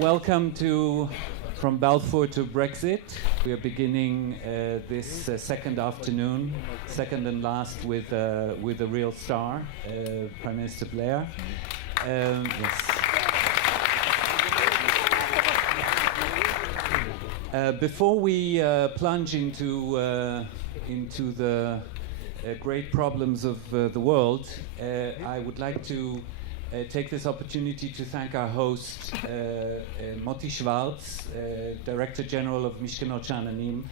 Welcome from BALFOUR to BREXIT. We are beginning this second afternoon, second and last, with a real star, Prime Minister Blair. Yes. Before we plunge into the great problems of the world, I would like to take this opportunity to thank our host, Motti Schwarz, Director General of Mishkenot Sha'ananim,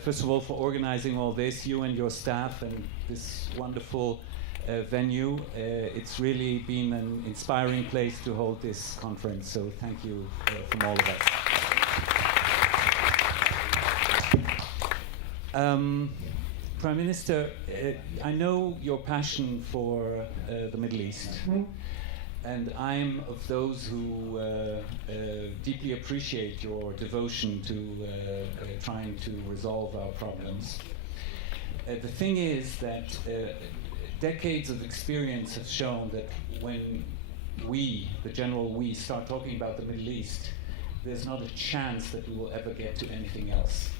first of all for organizing all this, you and your staff, and this wonderful venue. It's really been an inspiring place to hold this conference, so thank you from all of us. Prime Minister, I know your passion for the Middle East, and I'm of those who deeply appreciate your devotion to trying to resolve our problems. The thing is that decades of experience have shown that when we, the general we, start talking about the Middle East, there's not a chance that we will ever get to anything else.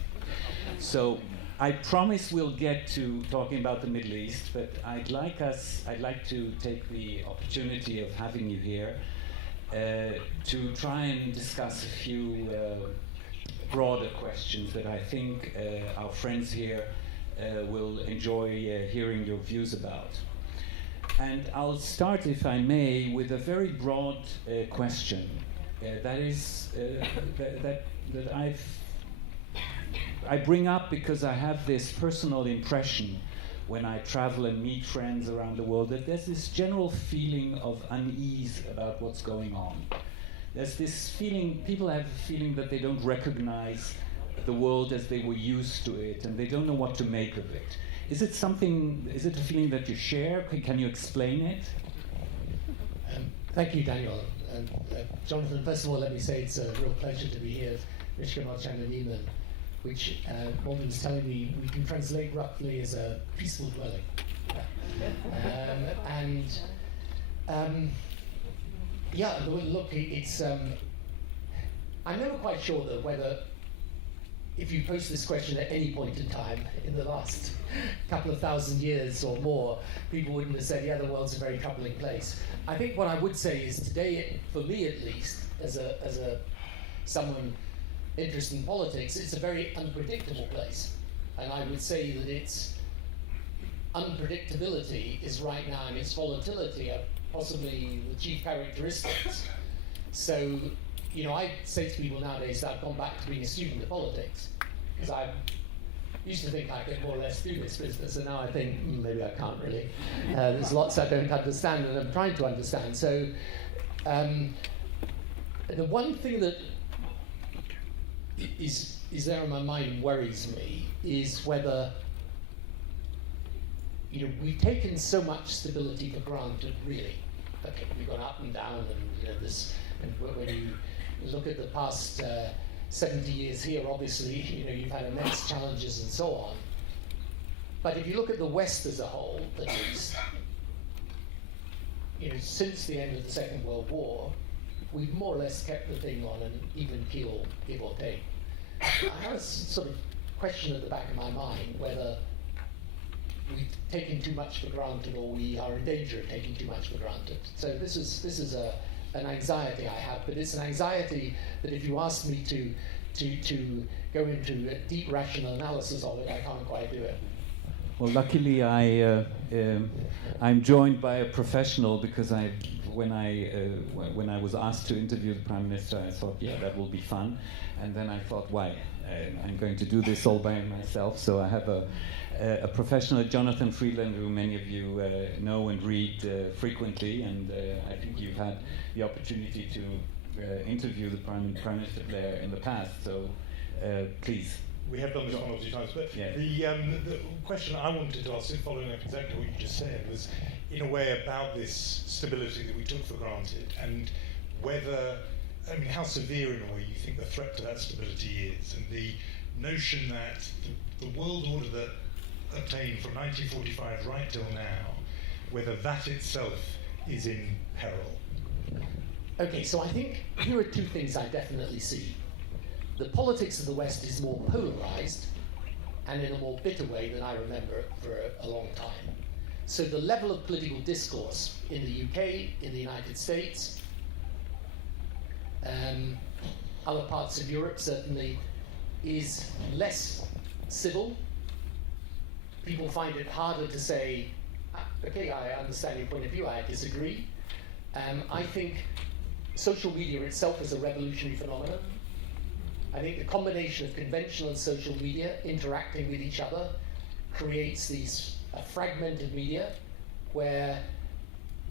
So I promise we'll get to talking about the Middle East, but I'd like to take the opportunity of having you here to try and discuss a few broader questions that I think our friends here will enjoy hearing your views about. And I'll start, if I may, with a very broad question that I bring up because I have this personal impression when I travel and meet friends around the world that there's this general feeling of unease about what's going on. There's this feeling, people have a feeling that they don't recognize the world as they were used to it, and they don't know what to make of it. Is it a feeling that you share? Can you explain it? Thank you, Daniel. Jonathan, first of all, let me say it's a real pleasure to be here at Mishkenot Sha'ananim, which Mormon's telling me we can translate roughly as a peaceful dwelling. Look, it's I'm never quite sure though whether if you posed this question at any point in time in the last couple of thousand years or more, people wouldn't have said, yeah, the world's a very troubling place. I think what I would say is today, for me at least, as someone interested in politics, it's a very unpredictable place. And I would say that its unpredictability is right now, and its volatility are possibly the chief characteristics. So, I say to people nowadays that I've gone back to being a student of politics, because I used to think I could more or less do this business, and now I think maybe I can't really. There's lots I don't understand, and I'm trying to understand. So, the one thing that is there in my mind and worries me is whether we've taken so much stability for granted, really. Okay, we've gone up and down, and this, and when you look at the past 70 years here, obviously you've had immense challenges and so on. But if you look at the West as a whole, at least, since the end of the Second World War, we've more or less kept the thing on an even keel, give or take. I have a sort of question at the back of my mind whether we've taken too much for granted, or we are in danger of taking too much for granted. So this is an anxiety I have, but it's an anxiety that if you ask me to go into a deep rational analysis of it, I can't quite do it. Well, luckily I'm joined by a professional, because when I was asked to interview the Prime Minister, I thought, yeah, that will be fun. And then I thought, why? I'm going to do this all by myself. So I have a professional, Jonathan Friedland, who many of you know and read frequently. And I think you've had the opportunity to interview the Prime Minister Blair in the past. So please. We have done this one or two times, but yeah. The question I wanted to ask, following up exactly what you just said, was in a way about this stability that we took for granted, and how severe in a way you think the threat to that stability is, and the notion that the world order that obtained from 1945 right till now, whether that itself is in peril. Okay, so I think here are two things I definitely see. The politics of the West is more polarized and in a more bitter way than I remember for a long time. So the level of political discourse in the UK, in the United States, other parts of Europe certainly, is less civil. People find it harder to say, okay, I understand your point of view, I disagree. I think social media itself is a revolutionary phenomenon. I think the combination of conventional and social media interacting with each other creates a fragmented media where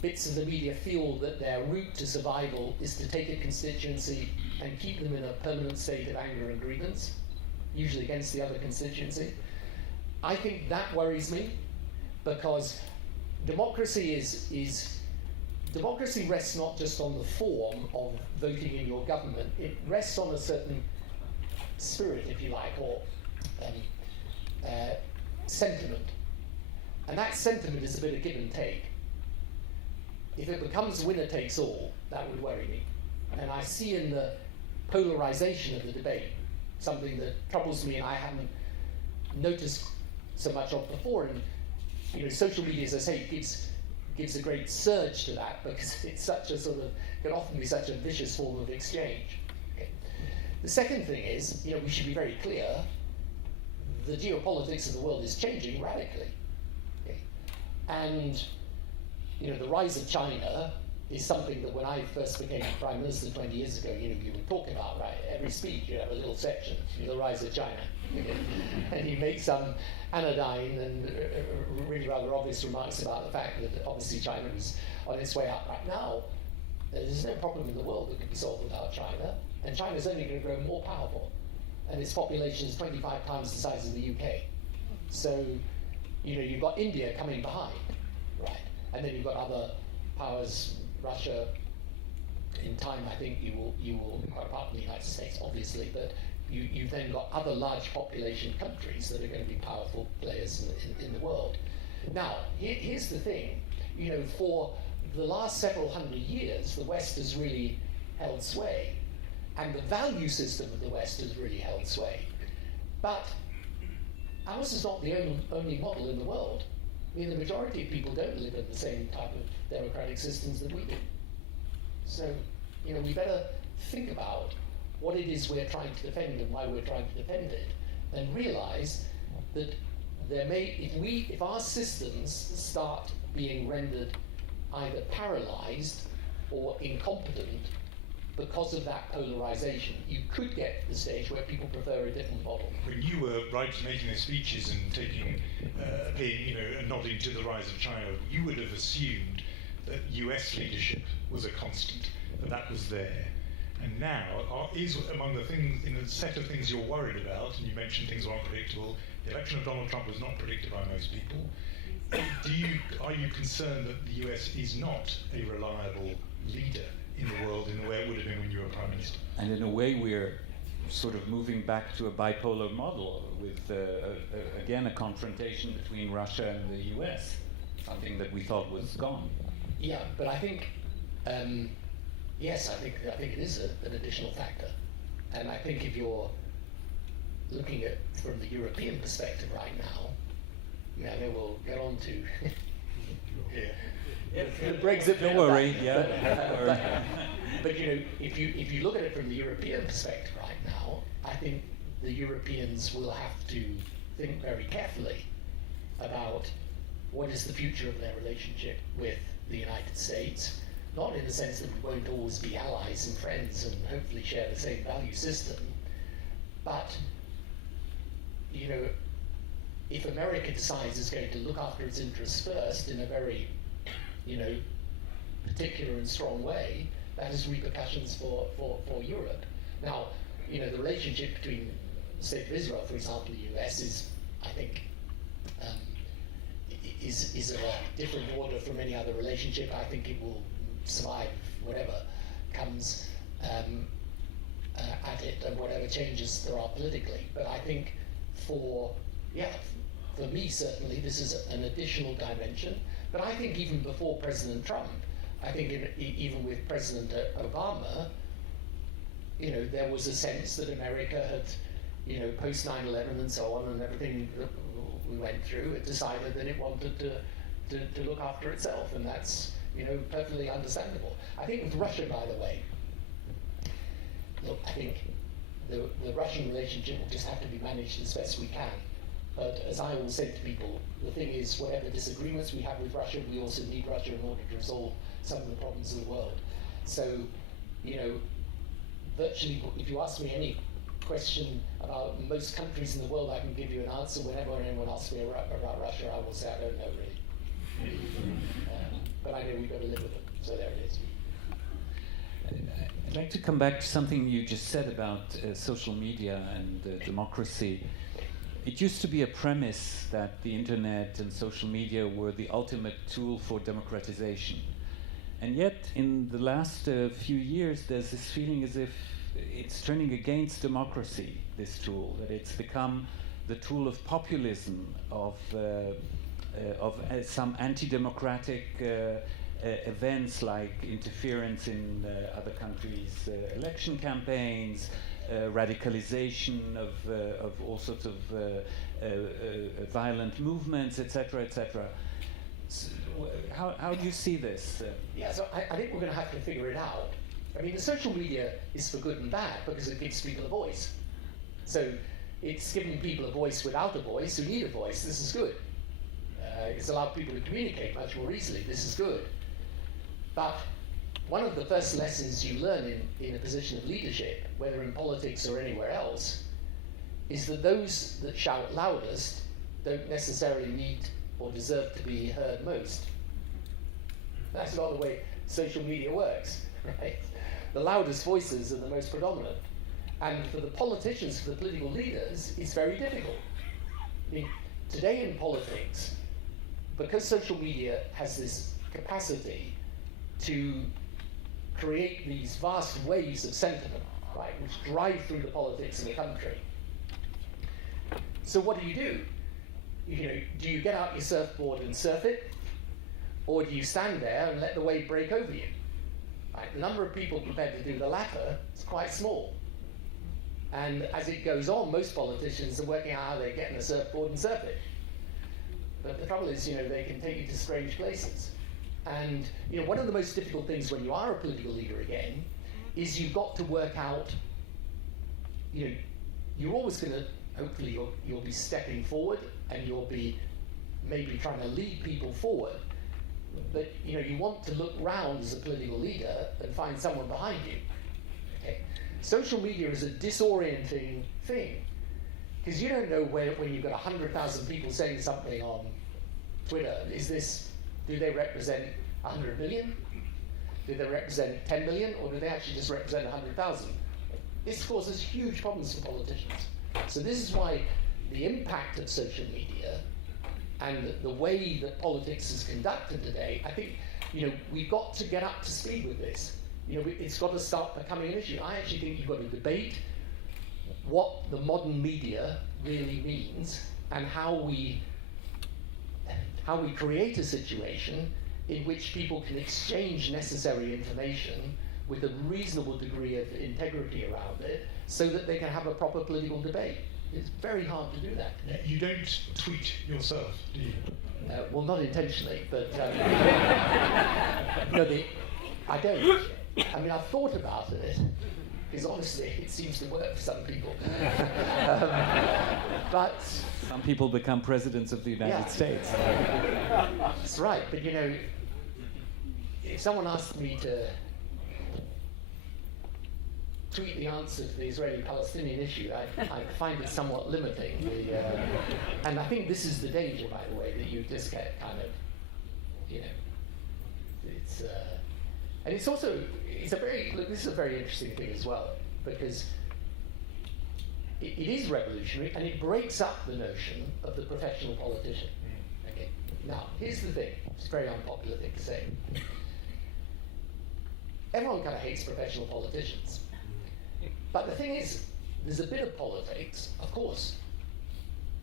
bits of the media feel that their route to survival is to take a constituency and keep them in a permanent state of anger and grievance, usually against the other constituency. I think that worries me, because democracy democracy rests not just on the form of voting in your government, it rests on a certain spirit, if you like, or sentiment. And that sentiment is a bit of give and take. If it becomes winner takes all, that would worry me. And I see in the polarization of the debate something that troubles me and I haven't noticed so much of before. And social media, as I say, gives a great surge to that, because it's such a can often be such a vicious form of exchange. Okay. The second thing is, we should be very clear, the geopolitics of the world is changing radically. Okay. And the rise of China is something that when I first became Prime Minister 20 years ago, you would talk about, right? Every speech you have a little section, the rise of China. And you make some anodyne and really rather obvious remarks about the fact that obviously China is on its way up right now. There's no problem in the world that can be solved without China, and China's only going to grow more powerful, and its population is 25 times the size of the UK. So, you've got India coming behind, right? And then you've got other powers, Russia. In time, I think you will quite apart from the United States, obviously, but you've then got other large population countries that are going to be powerful players in the world. Now, here's the thing, for the last several hundred years, the West has really held sway, and the value system of the West has really held sway. But ours is not the only model in the world. I mean, the majority of people don't live in the same type of democratic systems that we do. So, we better think about what it is we're trying to defend and why we're trying to defend it, and realize that if our systems start being rendered either paralyzed or incompetent because of that polarization, you could get to the stage where people prefer a different model. When you were making those speeches and nodding to the rise of China, you would have assumed that US leadership was a constant, that was there. And now, is among the things, in the set of things you're worried about, and you mentioned things were unpredictable, the election of Donald Trump was not predicted by most people. Are you concerned that the US is not a reliable leader in the world in the way it would have been when you were Prime Minister? And in a way, we're sort of moving back to a bipolar model with, again, a confrontation between Russia and the US, something that we thought was gone. Yeah, but I think, yes, I think it is an additional factor. And I think if you're looking at from the European perspective right now, I know we'll get on to the Brexit. Don't worry, yeah. But if you look at it from the European perspective right now, I think the Europeans will have to think very carefully about what is the future of their relationship with the United States. Not in the sense that we won't always be allies and friends and hopefully share the same value system, but if America decides it's going to look after its interests first in a very particular and strong way, that has repercussions for Europe. Now, the relationship between the State of Israel, for example, the US is, I think, is of a different order from any other relationship. I think it will survive whatever comes at it and whatever changes there are politically. But I think for me certainly this is an additional dimension. But I think even before President Trump, I think even with President Obama, there was a sense that America had, post 9/11 and so on and everything that we went through, it decided that it wanted to look after itself, and that's, perfectly understandable. I think with Russia, by the way, look, I think the Russian relationship will just have to be managed as best we can. But as I always say to people, the thing is, whatever disagreements we have with Russia, we also need Russia in order to resolve some of the problems of the world. So, virtually, if you ask me any question about most countries in the world, I can give you an answer. Whenever anyone asks me about Russia, I will say I don't know really. But I know we've got to live with them, so there it is. I'd like to come back to something you just said about social media and democracy. It used to be a premise that the internet and social media were the ultimate tool for democratization. And yet, in the last few years, there's this feeling as if it's turning against democracy, this tool, that it's become the tool of populism, of some anti-democratic events like interference in other countries' election campaigns, radicalization of all sorts of violent movements, etc., etc. So, how do you see this? Yeah, so I think we're going to have to figure it out. I mean, the social media is for good and bad because it gives people a voice. So it's giving people a voice without a voice who need a voice. This is good. It's allowed people to communicate much more easily. This is good. But one of the first lessons you learn in a position of leadership, whether in politics or anywhere else, is that those that shout loudest don't necessarily need or deserve to be heard most. That's not the way social media works, right? The loudest voices are the most predominant. And for the politicians, for the political leaders, it's very difficult. I mean, today in politics, because social media has this capacity to create these vast waves of sentiment, right, which drive through the politics of the country. So what do? Do you get out your surfboard and surf it? Or do you stand there and let the wave break over you? Right, the number of people prepared to do the latter is quite small. And as it goes on, most politicians are working out how they get in a surfboard and surf it. But the trouble is, they can take you to strange places. And one of the most difficult things when you are a political leader again is you've got to work out, you're always going to, hopefully you'll be stepping forward and you'll be maybe trying to lead people forward. But you want to look round as a political leader and find someone behind you. Okay? Social media is a disorienting thing because you don't know when you've got 100,000 people saying something on Twitter, do they represent 100 million? Do they represent 10 million? Or do they actually just represent 100,000? This causes huge problems for politicians. So this is why the impact of social media and the way that politics is conducted today, I think, we've got to get up to speed with this. It's got to start becoming an issue. I actually think you've got to debate what the modern media really means and how we create a situation in which people can exchange necessary information with a reasonable degree of integrity around it so that they can have a proper political debate. It's very hard to do that today. You don't tweet yourself, do you? Well, not intentionally, but no, I don't. I mean, I've thought about it, because honestly, it seems to work for some people. But some people become presidents of the United States. That's right, but if someone asked me to tweet the answer to the Israeli-Palestinian issue, I find it somewhat limiting. And I think this is the danger, by the way, that you just get kind of, it's, and it's also, this is a very interesting thing as well, because it is revolutionary and it breaks up the notion of the professional politician. Okay. Now, here's the thing, it's a very unpopular thing to say. Everyone kind of hates professional politicians. But the thing is, there's a bit of politics, of course.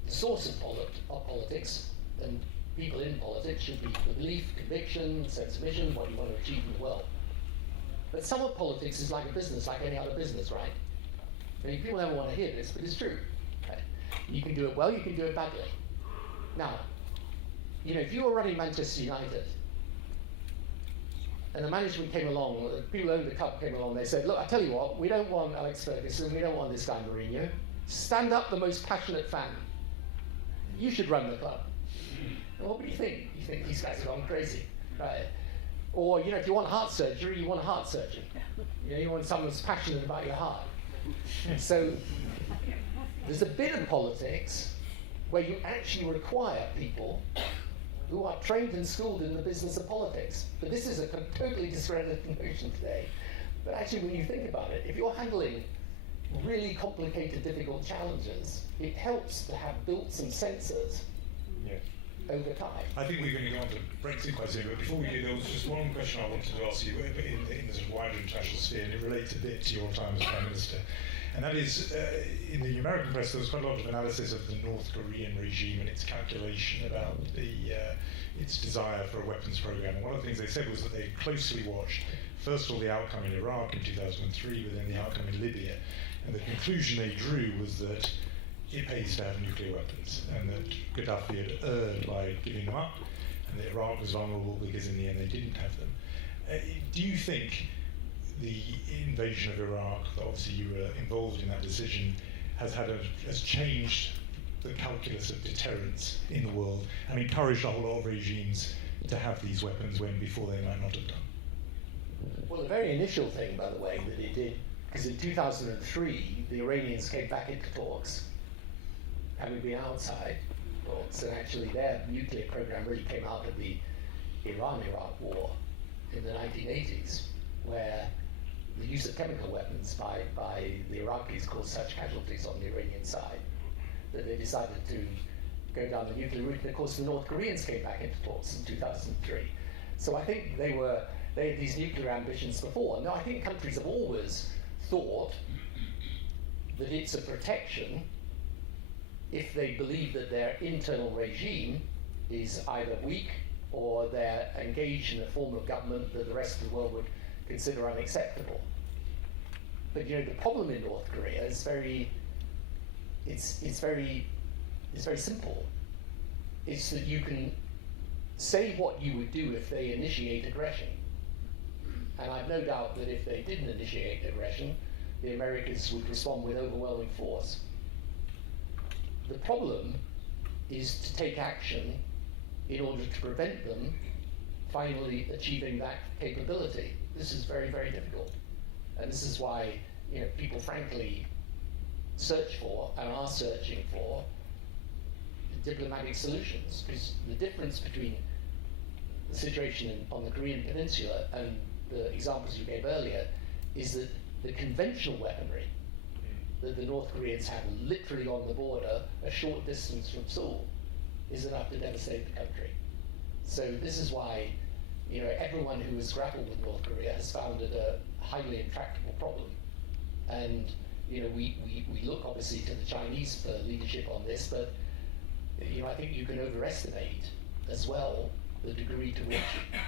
The source of politics, and people in politics should be the belief, conviction, sense of mission, what you want to achieve in the world. But some of politics is like a business, like any other business, right? I mean, people never want to hear this, but it's true. Right? You can do it well, you can do it badly. Now, if you were running Manchester United, and the management came along, the people who owned the club came along, they said, look, I tell you what, we don't want Alex Ferguson, we don't want this guy Mourinho. Stand up the most passionate fan. You should run the club. And what would you think? You think these guys are gone crazy, right? Or, if you want heart surgery, you want a heart surgeon. You want someone who's passionate about your heart. So there's a bit of politics where you actually require people who are trained and schooled in the business of politics. But this is a totally discredited notion today. But actually, when you think about it, if you're handling really complicated, difficult challenges, it helps to have built some sensors over time. I think we're going to go on to Brexit quite soon, but before we do, there was just one question I wanted to ask you in the sort of wider international sphere, and it relates a bit to your time as Prime Minister. And that is, in the American press, there was quite a lot of analysis of the North Korean regime and its calculation about its desire for a weapons program. And one of the things they said was that they closely watched, first of all, the outcome in Iraq in 2003, but then the outcome in Libya. And the conclusion they drew was that it pays to have nuclear weapons, and that Gaddafi had erred by giving them up, and that Iraq was vulnerable because in the end they didn't have them. Do you think the invasion of Iraq, obviously you were involved in that decision, has changed the calculus of deterrence in the world and encouraged a whole lot of regimes to have these weapons when before they might not have done? Well, the very initial thing, by the way, that it did, because in 2003 the Iranians came back into talks, having been outside talks, and actually their nuclear program really came out of the Iran-Iraq war in the 1980s, where the use of chemical weapons by the Iraqis caused such casualties on the Iranian side that they decided to go down the nuclear route. And of course the North Koreans came back into talks in 2003. So I think they had these nuclear ambitions before. Now I think countries have always thought that it's a protection if they believe that their internal regime is either weak or they're engaged in a form of government that the rest of the world would consider unacceptable. But the problem in North Korea is very simple. It's that you can say what you would do if they initiate aggression. And I've no doubt that if they didn't initiate aggression, the Americans would respond with overwhelming force. The problem is to take action in order to prevent them finally achieving that capability. This is very, very difficult. And this is why people frankly search for and are searching for diplomatic solutions, because the difference between the situation on the Korean Peninsula and the examples you gave earlier is that the conventional weaponry that the North Koreans have literally on the border, a short distance from Seoul, is enough to devastate the country. So this is why everyone who has grappled with North Korea has found it a highly intractable problem. And we look obviously to the Chinese for leadership on this, but I think you can overestimate as well the degree to which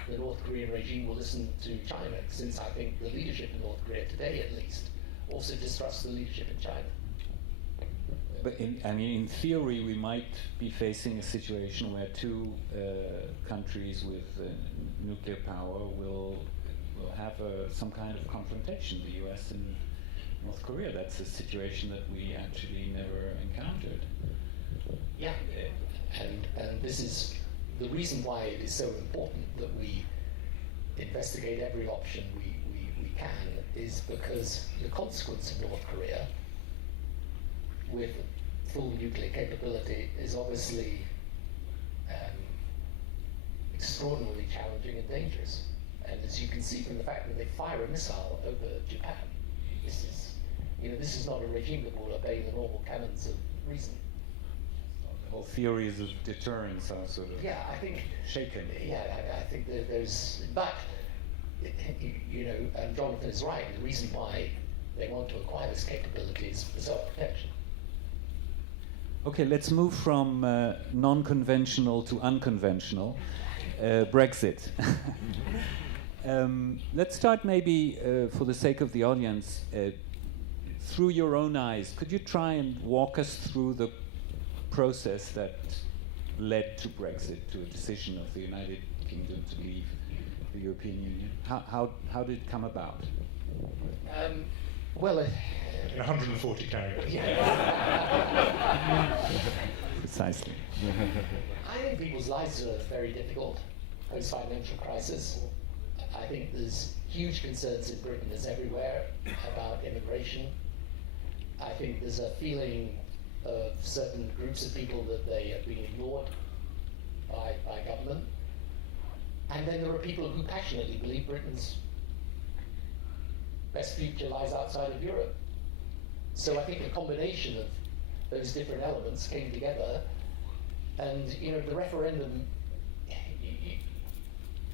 the North Korean regime will listen to China, since I think the leadership in North Korea today at least also distrusts the leadership in China. But in theory, we might be facing a situation where two countries with nuclear power will have some kind of confrontation, the US and North Korea. That's a situation that we actually never encountered. Yeah, and this is the reason why it is so important that we investigate every option we can, is because the consequence of North Korea with full nuclear capability is obviously extraordinarily challenging and dangerous. And as you can see from the fact that they fire a missile over Japan, this is not a regime that will obey the normal canons of reason. The whole theories of deterrence are sort of shaken. Yeah, I think that there's, but and Jonathan is right. The reason why they want to acquire this capability is for self-protection. Okay, let's move from non-conventional to unconventional. Brexit. Let's start maybe, for the sake of the audience, through your own eyes. Could you try and walk us through the process that led to Brexit, to a decision of the United Kingdom to leave the European Union? How did it come about? Well, in 140 characters. Precisely. I think people's lives are very difficult post-financial crisis. I think there's huge concerns in Britain, as everywhere, about immigration. I think there's a feeling of certain groups of people that they have been ignored by government. And then there are people who passionately believe Britain's best future lies outside of Europe. So I think a combination of those different elements came together, and the referendum.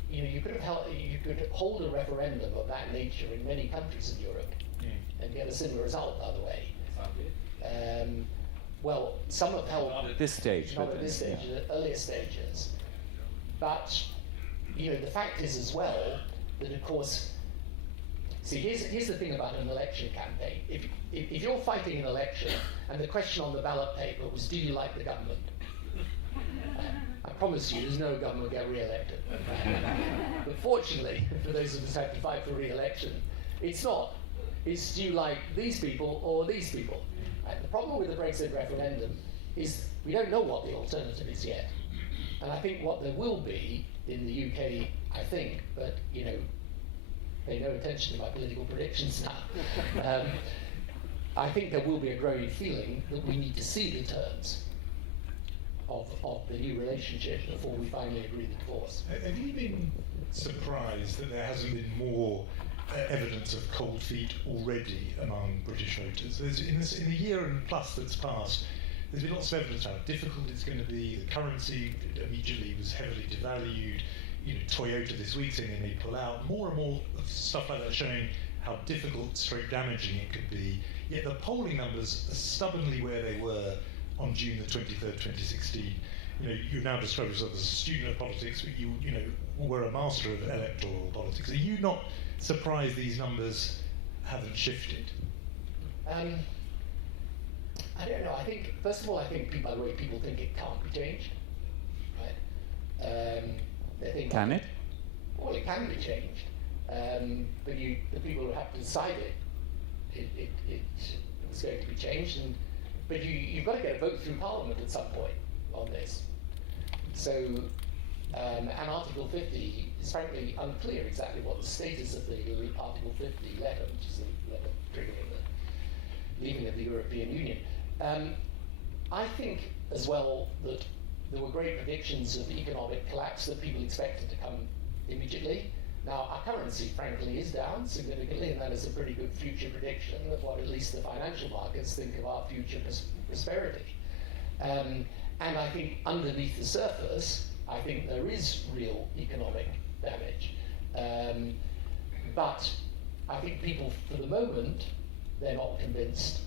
You could hold a referendum of that nature in many countries in Europe, and get a similar result, by the way. Well, some have held not at this stage, not at this stage, at earlier stages. But the fact is as well that, of course, see, here's the thing about an election campaign. If you're fighting an election and the question on the ballot paper was, do you like the government? I promise you, there's no government will get re-elected. But fortunately, for those of us who have to fight for re-election, it's not. It's, do you like these people or these people? The problem with the Brexit referendum is we don't know what the alternative is yet. And I think what there will be in the UK, I think, but pay no attention to my political predictions now. I think there will be a growing feeling that we need to see the terms of the new relationship before we finally agree the divorce. Have you been surprised that there hasn't been more evidence of cold feet already among British voters? In the year and plus that's passed, there's been lots of evidence how difficult it's going to be. The currency immediately was heavily devalued. Toyota this week saying they may pull out. More and more of stuff like that showing how difficult, stroke damaging it could be. Yet the polling numbers are stubbornly where they were on June the 23rd, 2016. You now describe yourself as a student of politics, but you were a master of electoral politics. Are you not surprised these numbers haven't shifted? I don't know. I think, first of all, by the way, people think it can't be changed, right? They think Can it? Well, it can be changed, but the people who have to decide it's going to be changed, but you've got to get a vote through Parliament at some point on this. So, and Article 50 is frankly unclear exactly what the status of the Article 50 letter, which is the letter triggering the leaving of the European Union. I think as well that there were great predictions of economic collapse that people expected to come immediately. Now, our currency, frankly, is down significantly, and that is a pretty good future prediction of what at least the financial markets think of our future prosperity. And I think underneath the surface, I think there is real economic damage. But I think people, for the moment, they're not convinced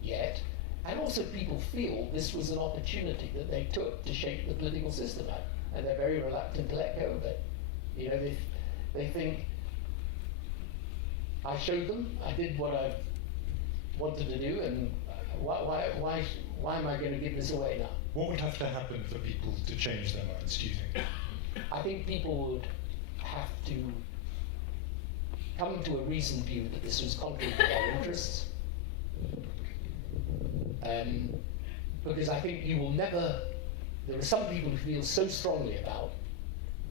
yet. And also people feel this was an opportunity that they took to shape the political system out, and they're very reluctant to let go of it. They think, I showed them, I did what I wanted to do, and why am I going to give this away now? What would have to happen for people to change their minds, do you think? I think people would have to come to a reasoned view that this was contrary to their interests. Because I think you will never, there are some people who feel so strongly about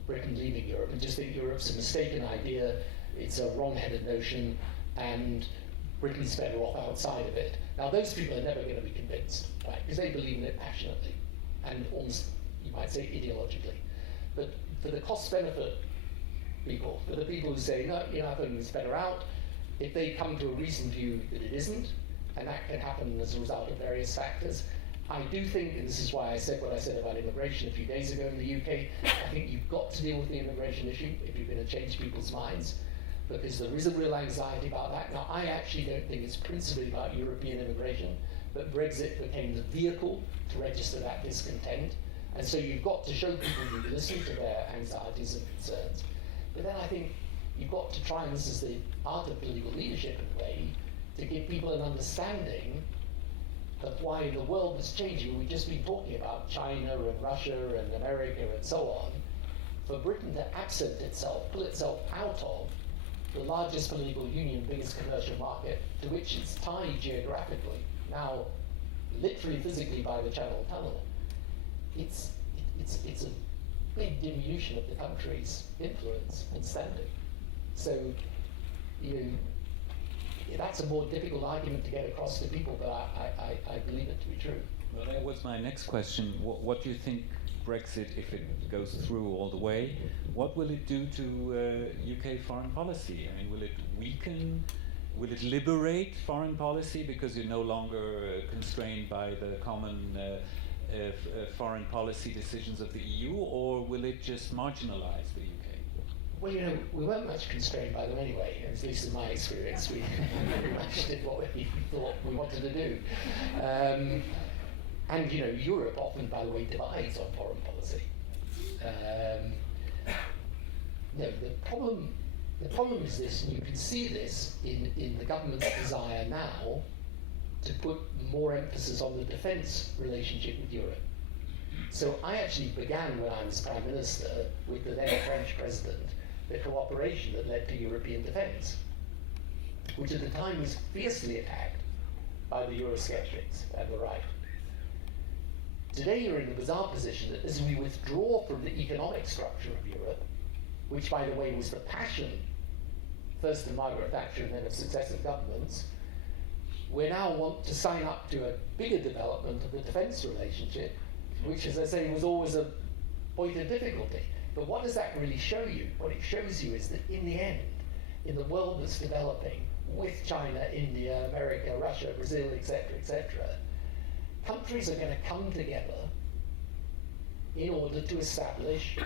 Britain leaving Europe and just think Europe's a mistaken idea, it's a wrong-headed notion, and Britain's better off outside of it. Now those people are never going to be convinced, right? Because they believe in it passionately, and almost, you might say, ideologically. But for the cost-benefit people, for the people who say, no, I think it's better out, if they come to a reasoned view that it isn't, and that can happen as a result of various factors, I do think, and this is why I said what I said about immigration a few days ago in the UK, I think you've got to deal with the immigration issue if you're going to change people's minds, because there is a real anxiety about that. Now, I actually don't think it's principally about European immigration, but Brexit became the vehicle to register that discontent. And so you've got to show people you listen to their anxieties and concerns. But then I think you've got to try, and this is the art of political leadership in a way, to give people an understanding of why the world is changing. We've just been talking about China and Russia and America and so on. For Britain to absent itself, pull itself out of the largest political union, biggest commercial market, to which it's tied geographically, now literally physically by the Channel Tunnel, it's a big diminution of the country's influence and standing. So, that's a more difficult argument to get across to people, but I believe it to be true. Well, that was my next question. What do you think Brexit, if it goes through all the way, what will it do to UK foreign policy? I mean, will it weaken? Will it liberate foreign policy because you're no longer constrained by the common foreign policy decisions of the EU, or will it just marginalize the UK? Well, we weren't much constrained by them anyway, at least in my experience. We pretty much did what we thought we wanted to do. And Europe often, by the way, divides on foreign policy. The problem is this, and you can see this in the government's desire now to put more emphasis on the defence relationship with Europe. So I actually began when I was Prime Minister with the then French President, the cooperation that led to European defence, which at the time was fiercely attacked by the Eurosceptics and the right. Today you're in the bizarre position that as we withdraw from the economic structure of Europe, which by the way was the passion first of Margaret Thatcher and then of successive governments, we now want to sign up to a bigger development of the defence relationship, which, as I say, was always a point of difficulty. But what does that really show you? What it shows you is that in the end, in the world that's developing with China, India, America, Russia, Brazil, etc., countries are going to come together in order to establish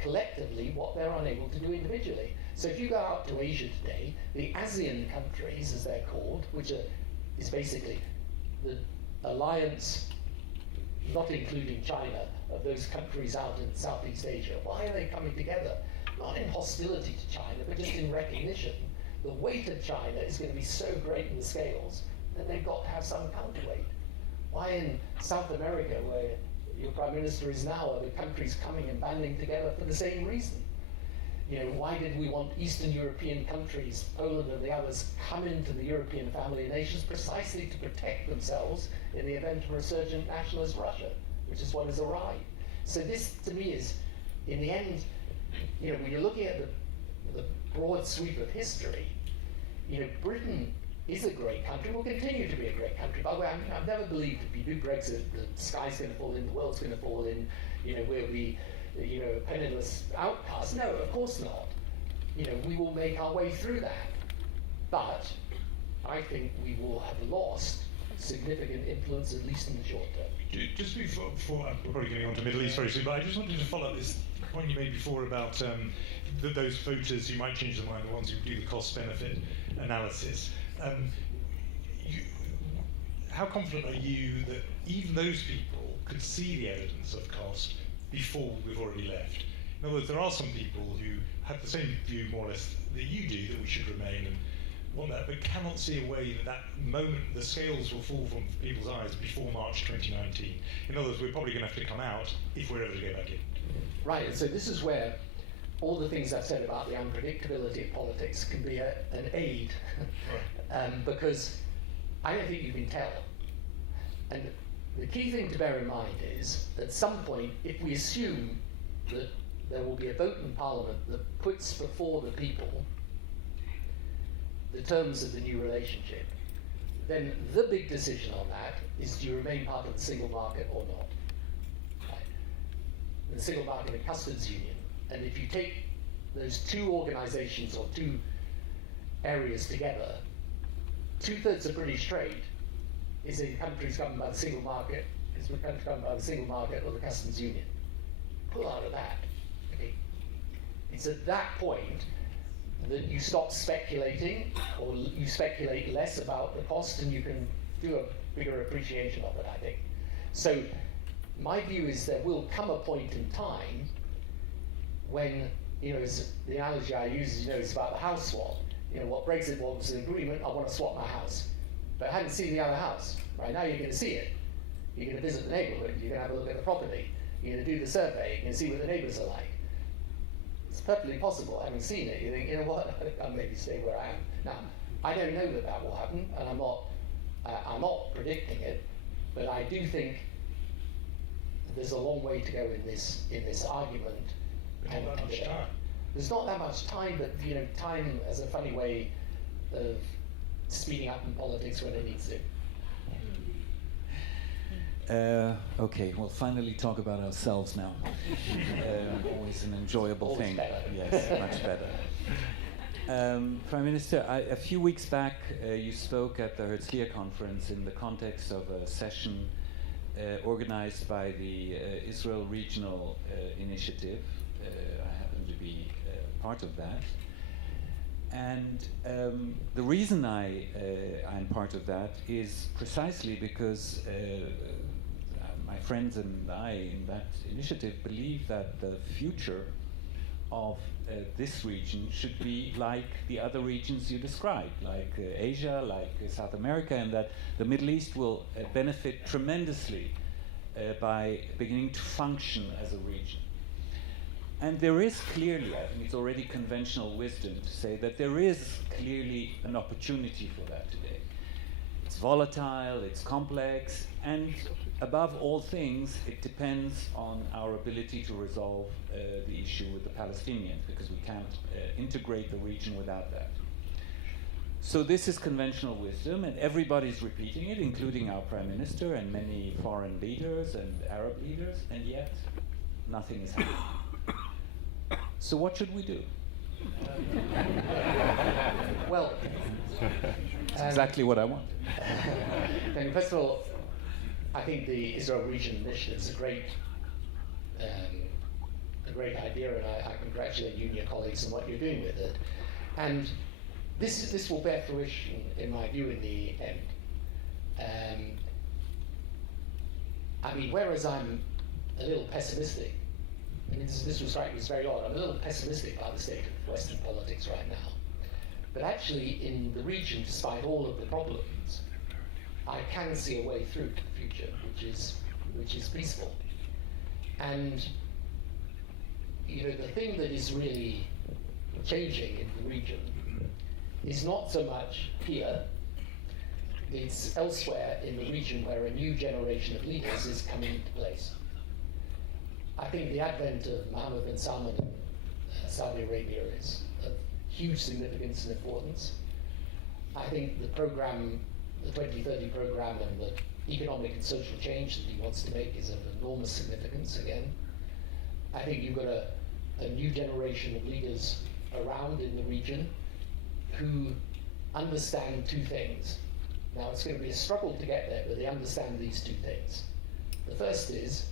collectively what they're unable to do individually. So if you go out to Asia today, the ASEAN countries, as they're called, which is basically the alliance, not including China, of those countries out in Southeast Asia, why are they coming together? Not in hostility to China, but just in recognition. The weight of China is going to be so great in the scales that they've got to have some counterweight. Why in South America, where your Prime Minister is now, are the countries coming and banding together for the same reason? Why did we want Eastern European countries, Poland and the others, come into the European family of nations precisely to protect themselves in the event of resurgent nationalist Russia, which is what has arrived. So this, to me, is, in the end, when you're looking at the broad sweep of history, Britain is a great country, will continue to be a great country. By the way, I've never believed if you do Brexit, the sky's going to fall in, the world's going to fall in, we'll be a penniless outcast. No, of course not. We will make our way through that. But I think we will have lost significant influence, at least in the short term. Just before I'm probably getting on to Middle East very soon, but I just wanted to follow up this point you made before about those voters, you might change their mind, the ones who do the cost-benefit analysis. How confident are you that even those people could see the evidence of cost before we've already left? In other words, there are some people who have the same view, more or less, that you do, that we should remain and want that, but cannot see a way that moment, the scales will fall from people's eyes before March 2019. In other words, we're probably going to have to come out if we're ever to go back in. Right, and so this is where all the things I've said about the unpredictability of politics can be an aid, because I don't think you can tell. And the key thing to bear in mind is, at some point, if we assume that there will be a vote in Parliament that puts before the people the terms of the new relationship, then the big decision on that is, do you remain part of the single market or not? Right. The single market and customs union. And if you take those two organisations or two areas together, 2/3 of British trade is in countries governed by the single market, is in countries governed by the single market or the customs union. Pull out of that. Okay. It's at that point that you stop speculating, or you speculate less about the cost, and you can do a bigger appreciation of it, I think. So my view is there will come a point in time when, as the analogy I use is, is about the house swap. What Brexit was an agreement, I want to swap my house. But I hadn't seen the other house. Right now you're going to see it. You're going to visit the neighborhood, you're going to have a look at the property, you're going to do the survey, you're going to see what the neighbors are like. It's perfectly possible, having seen it, you think, I'll maybe stay where I am. Now, I don't know that will happen, and I'm not predicting it, but I do think there's a long way to go in this argument. Not that much time. There's not that much time, but time has a funny way of speeding up in politics when it needs to. Okay, we'll finally talk about ourselves now. Always an enjoyable Always thing. better. Yes, much better. Prime Minister, a few weeks back you spoke at the Herzliya conference in the context of a session organized by the Israel Regional Initiative. I happen to be part of that. And the reason I'm part of that is precisely because my friends and I in that initiative believe that the future of this region should be like the other regions you described, like Asia, like South America, and that the Middle East will benefit tremendously by beginning to function as a region. And there is clearly, I think it's already conventional wisdom to say that there is clearly an opportunity for that today. It's volatile, it's complex, and above all things, it depends on our ability to resolve the issue with the Palestinians, because we can't integrate the region without that. So this is conventional wisdom, and everybody's repeating it, including our Prime Minister and many foreign leaders and Arab leaders, and yet nothing is happening. So what should we do? Well, exactly what I want. First of all, I think the Israel Region Initiative is a great idea, and I congratulate you and your colleagues on what you're doing with it. And this will bear fruition, in my view, in the end. Whereas I'm a little pessimistic, this will strike me as very odd. I'm a little pessimistic about the state of Western politics right now. But actually, in the region, despite all of the problems, I can see a way through to the future, which is peaceful. And the thing that is really changing in the region is not so much here. It's elsewhere in the region where a new generation of leaders is coming into place. I think the advent of Mohammed bin Salman in Saudi Arabia is of huge significance and importance. I think the program, the 2030 program, and the economic and social change that he wants to make is of enormous significance again. I think you've got a new generation of leaders around in the region who understand two things. Now, it's going to be a struggle to get there, but they understand these two things. The first is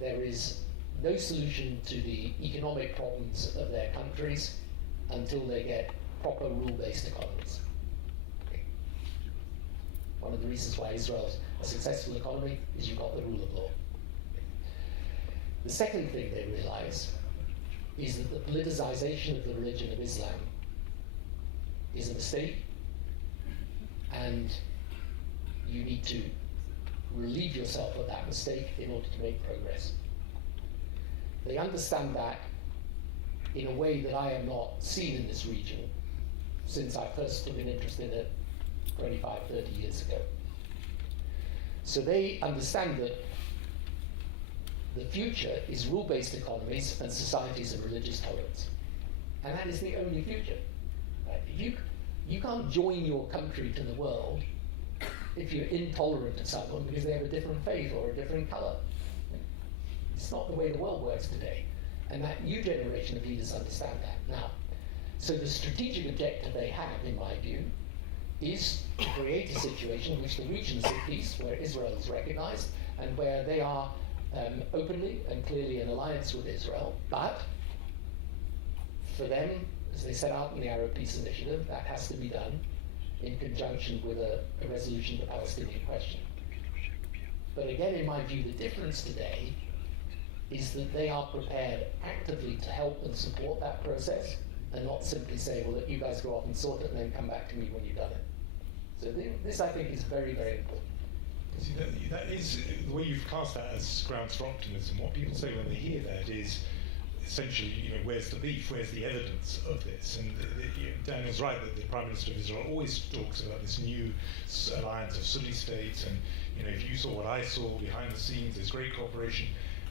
there is no solution to the economic problems of their countries until they get proper rule-based economies. Okay. One of the reasons why Israel's a successful economy is you've got the rule of law. Okay. The second thing they realize is that the politicization of the religion of Islam is a mistake, and you need to relieve yourself of that mistake in order to make progress. They understand that in a way that I have not seen in this region since I first took an interest in it 25, 30 years ago. So they understand that the future is rule-based economies and societies of religious tolerance. And that is the only future. Right? You can't join your country to the world if you're intolerant of someone because they have a different faith or a different color. It's not the way the world works today. And that new generation of leaders understand that now. So the strategic objective they have, in my view, is to create a situation in which the region is at peace, where Israel is recognized, and where they are openly and clearly in alliance with Israel. But for them, as they set out in the Arab Peace Initiative, that has to be done in conjunction with a resolution of the Palestinian question. But again, in my view, the difference today is that they are prepared actively to help and support that process, and not simply say, well, you guys go off and sort it and then come back to me when you've done it. So this, I think, is very, very important. See, that is the way you've cast that as grounds for optimism. What people say when they hear that is essentially, where's the beef? Where's the evidence of this? And Daniel's right that the Prime Minister of Israel always talks about this new alliance of Sunni states. And if you saw what I saw behind the scenes, there's great cooperation.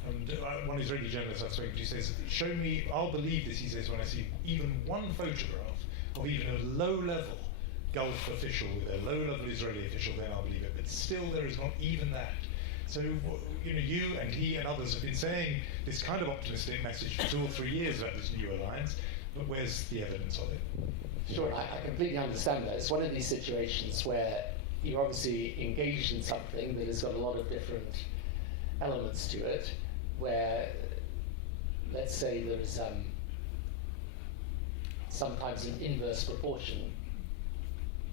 And one Israeli journalist I've spoken to says, "Show me, I'll believe this." He says, "when I see even one photograph of even a low-level Gulf official with a low-level Israeli official, then I'll believe it." But still, there is not even that. So, you and he and others have been saying this kind of optimistic message for 2 or 3 years about this new alliance, but where's the evidence of it? Sure, I completely understand that. It's one of these situations where you're obviously engaged in something that has got a lot of different elements to it, where, let's say, there's sometimes an inverse proportion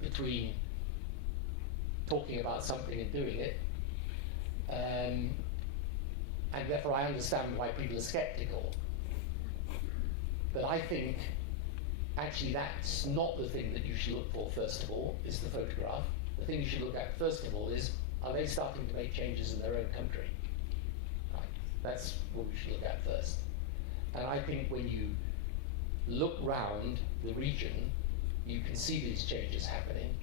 between talking about something and doing it, and therefore I understand why people are skeptical. But I think actually that's not the thing that you should look for first of all, is the photograph. The thing you should look at first of all is, are they starting to make changes in their own country? Right. That's what we should look at first. And I think when you look round the region, you can see these changes happening.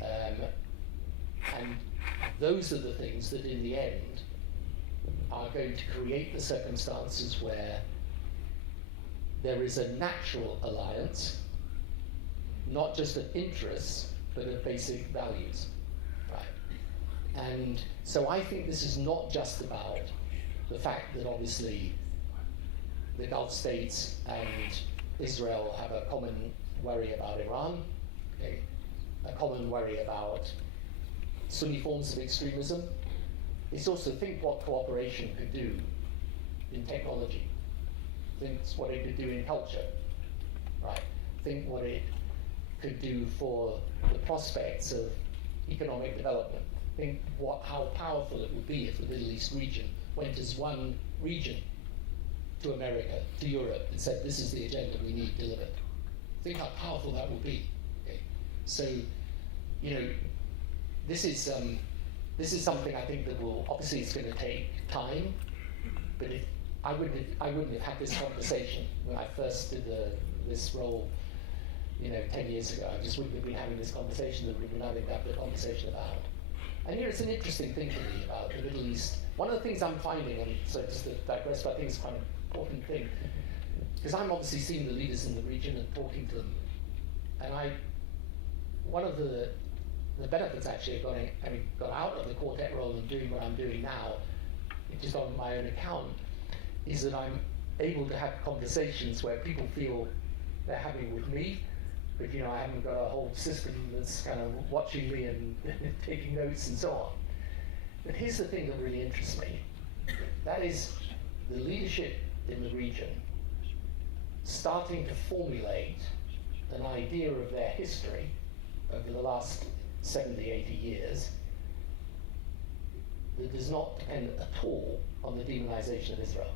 And those are the things that in the end are going to create the circumstances where there is a natural alliance, not just of interests, but of basic values. Right? And so I think this is not just about the fact that obviously the Gulf states and Israel have a common worry about Iran, okay, a common worry about Sunni forms of extremism. It's also think what cooperation could do in technology. Think what it could do in culture, right? Think what it could do for the prospects of economic development. Think how powerful it would be if the Middle East region went as one region to America, to Europe, and said, this is the agenda we need delivered. Think how powerful that would be. Okay? So, this is something I think that will, obviously it's going to take time, but I wouldn't have had this conversation when I first did this role, 10 years ago. I just wouldn't have been having this conversation that we've been having the conversation about. And it's an interesting thing to me about the Middle East. One of the things I'm finding, and so just to digress, but I think it's quite an important thing, because I'm obviously seeing the leaders in the region and talking to them, and one of the benefits actually of having got out of the quartet role and doing what I'm doing now, just on my own account, is that I'm able to have conversations where people feel they're having with me, but I haven't got a whole system that's kind of watching me and taking notes and so on. But here's the thing that really interests me. That is the leadership in the region starting to formulate an idea of their history over the last 70, 80 years that does not depend at all on the demonization of Israel,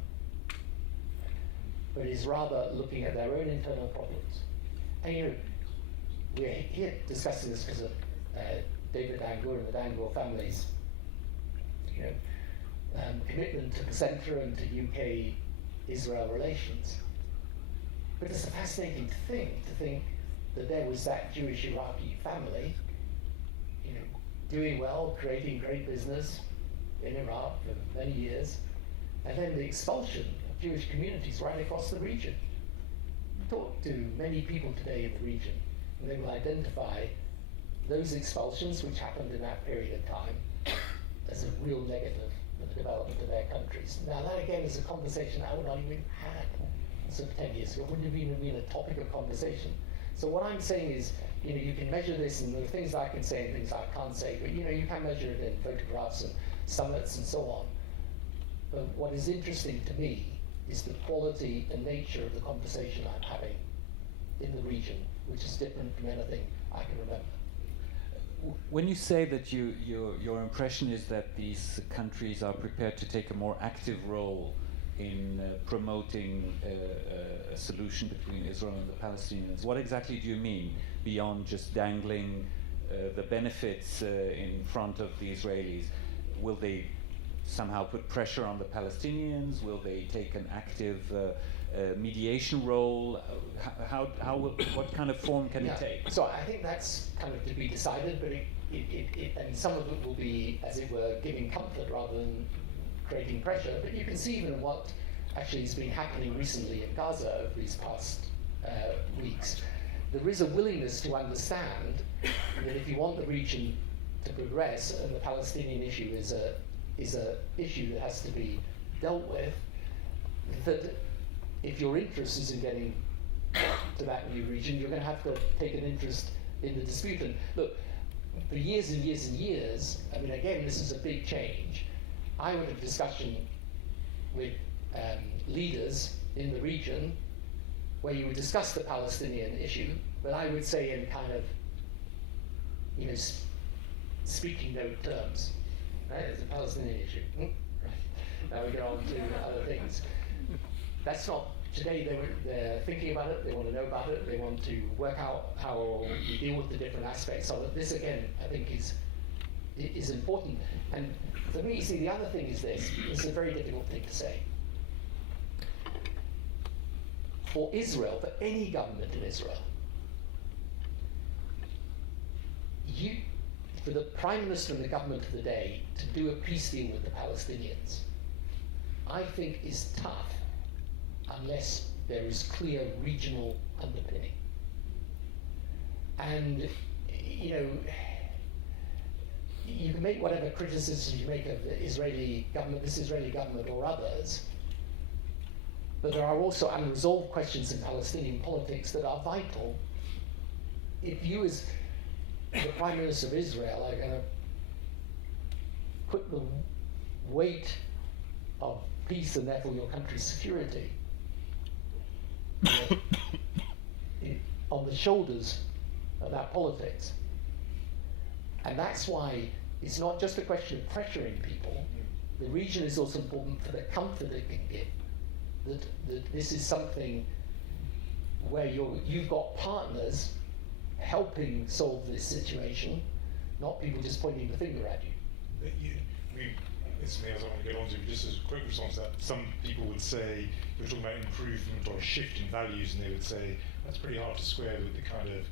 but is rather looking at their own internal problems. And we're here discussing this because of David Dangur and the Dangur family's commitment to the centre and to UK-Israel relations. But it's a fascinating thing to think that there was that Jewish Iraqi family, doing well, creating great business in Iraq for many years, and then the expulsion of Jewish communities right across the region. Talk to many people today in the region, and they will identify those expulsions which happened in that period of time as a real negative for the development of their countries. Now that again is a conversation I would not even had sort of 10 years ago. It wouldn't have even been a topic of conversation. So what I'm saying is, you can measure this, and there are things I can say and things I can't say, but you can measure it in photographs and summits and so on. But what is interesting to me is the quality and nature of the conversation I'm having in the region, which is different from anything I can remember. when you say that your impression is that these countries are prepared to take a more active role in promoting a solution between Israel and the Palestinians, what exactly do you mean beyond just dangling the benefits in front of the Israelis? Will they somehow put pressure on the Palestinians? Will they take an active mediation role? What kind of form can it take? So I think that's kind of to be decided, but and some of it will be, as it were, giving comfort rather than creating pressure. But you can see even what actually has been happening recently in Gaza over these past weeks. There is a willingness to understand that if you want the region to progress, and the Palestinian issue is a issue that has to be dealt with, that if your interest is in getting to that new region, you're going to have to take an interest in the dispute. And look, for years and years and years, I mean, again, this is a big change. I would have discussion with leaders in the region where you would discuss the Palestinian issue, but I would say in kind of, speaking note terms. Right? It's a Palestinian issue. Right. Now we get on to other things. That's not, today they're thinking about it, they want to know about it, they want to work out how we deal with the different aspects of it. This again, I think is important. And for me, see, the other thing is this, it's a very difficult thing to say. For Israel, for any government in Israel, for the Prime Minister and the government of the day to do a peace deal with the Palestinians, I think is tough unless there is clear regional underpinning. And, you can make whatever criticisms you make of the Israeli government, this Israeli government or others, but there are also unresolved questions in Palestinian politics that are vital. If you as the Prime Minister of Israel are going to put the weight of peace and therefore your country's security on the shoulders of that politics. And that's why it's not just a question of pressuring people. The region is also important for the comfort it can give. That this is something where you've got partners helping solve this situation, not people just pointing the finger at you. It's something else I want to get on to, but just as a quick response to that, some people would say, we're talking about improvement or a shift in values, and they would say, that's pretty hard to square with the kind of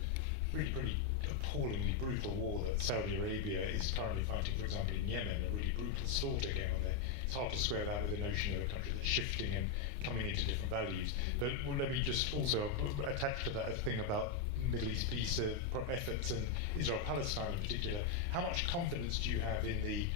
really pretty appallingly brutal war that Saudi Arabia is currently fighting, for example, in Yemen, a really brutal slaughter going on there. It's hard to square that with the notion of a country that's shifting and coming into different values. But let me just also attach to that a thing about Middle East peace efforts and Israel-Palestine in particular. How much confidence do you have in the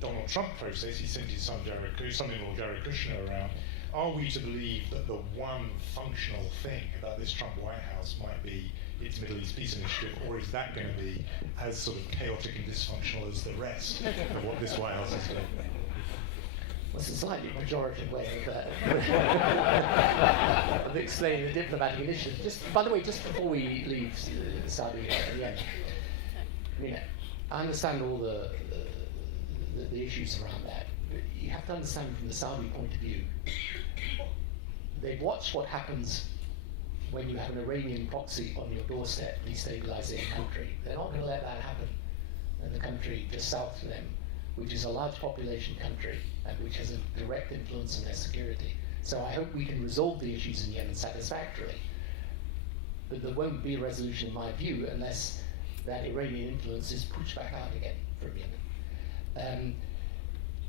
Donald Trump process? He sent his son-in-law Jared Kushner around. Are we to believe that the one functional thing about this Trump White House might be its Middle East peace initiative, or is that going to be as sort of chaotic and dysfunctional as the rest of what this White House is doing? Well, it's a slightly pejorative way of explaining the diplomatic initiative. Just, by the way, just before we leave Saudi Arabia, I understand all the issues around that. But you have to understand from the Saudi point of view, they've watched what happens when you have an Iranian proxy on your doorstep destabilizing a country. They're not going to let that happen in the country just south of them, which is a large population country and which has a direct influence on their security. So I hope we can resolve the issues in Yemen satisfactorily. But there won't be a resolution, in my view, unless that Iranian influence is pushed back out again from Yemen.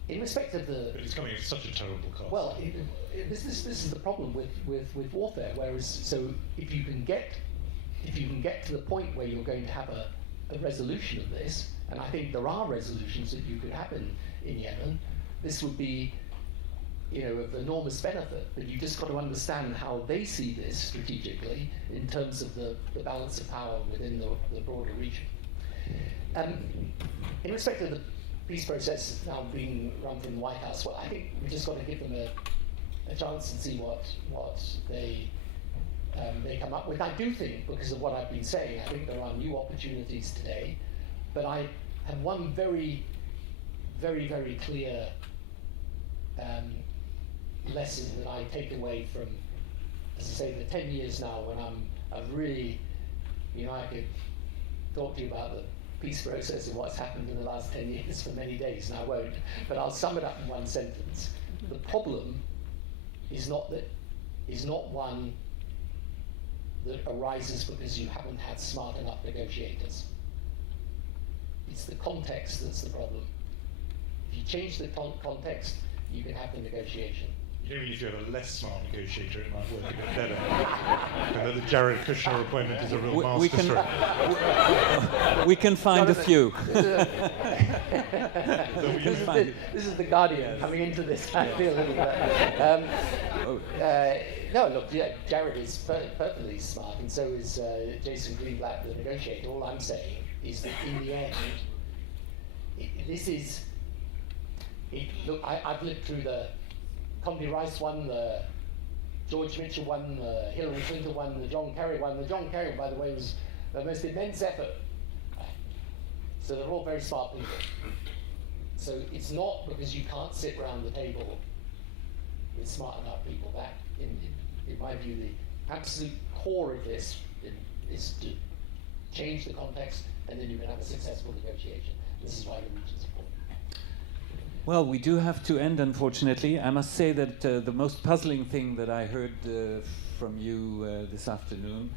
In respect of the... But it's coming at such a terrible cost. Well, this is the problem with warfare. Whereas, so if you can get to the point where you're going to have a resolution of this, and I think there are resolutions that you could happen in Yemen, this would be, of enormous benefit. But you just got to understand how they see this strategically in terms of the balance of power within the broader region. In respect of the peace process now being run from the White House, well, I think we just got to give them a chance and see what they come up with. I do think, because of what I've been saying, I think there are new opportunities today. But I have one very, very, very clear lesson that I take away from, as I say, the 10 years now when I've really, I could talk to you about the peace process and what's happened in the last 10 years for many days, and I won't, but I'll sum it up in one sentence. The problem is not one that arises because you haven't had smart enough negotiators. It's the context that's the problem. If you change the context, you can have the negotiation. You don't mean if you have a less smart negotiator, it might work a bit better. And that the Jared Kushner appointment is a real masterstroke. We can find a few. This is the Guardian coming into this. I feel a little bit. No, look, Jared is perfectly smart, and so is Jason Greenblatt, the negotiator. All I'm saying is that in the end, look, I've lived through the Condi Rice one, the George Mitchell one, the Hillary Clinton one, the John Kerry one. The John Kerry, by the way, was the most immense effort. So they're all very smart people. So it's not because you can't sit around the table with smart enough people. That, in my view, the absolute core of this is to change the context, and then you can have a successful negotiation. This is why the region's important. Well, we do have to end, unfortunately. I must say that the most puzzling thing that I heard from you this afternoon,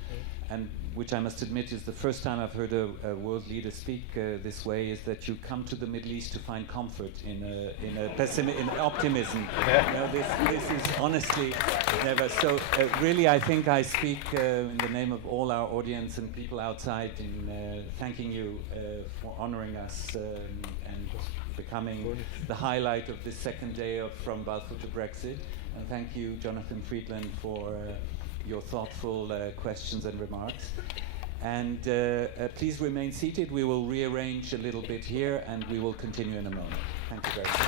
and which I must admit is the first time I've heard a world leader speak this way, is that you come to the Middle East to find comfort in optimism. This is honestly never. So really, I think I speak in the name of all our audience and people outside in thanking you for honouring us and becoming the highlight of this second day from Balfour to Brexit. And thank you, Jonathan Friedland, for your thoughtful questions and remarks. And please remain seated. We will rearrange a little bit here, and we will continue in a moment. Thank you very much.